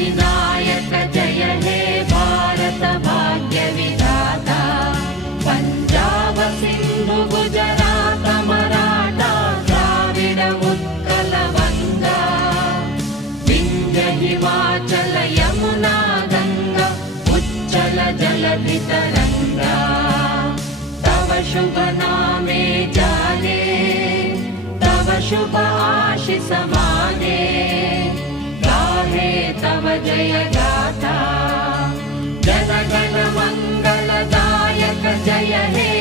अधिनायक जय हे भारत भाग्य विधाता पंजाब सिंधु गुजरात मराठा द्राविड उत्कल बंगा विंध्य हिमाचल यमुना गंगा उच्चल जलधि तरंगा तव शुभ नामे जाने तव शुभ आशीष माने गाहे तव जय गाथा जन गण मंगलदायक जय हे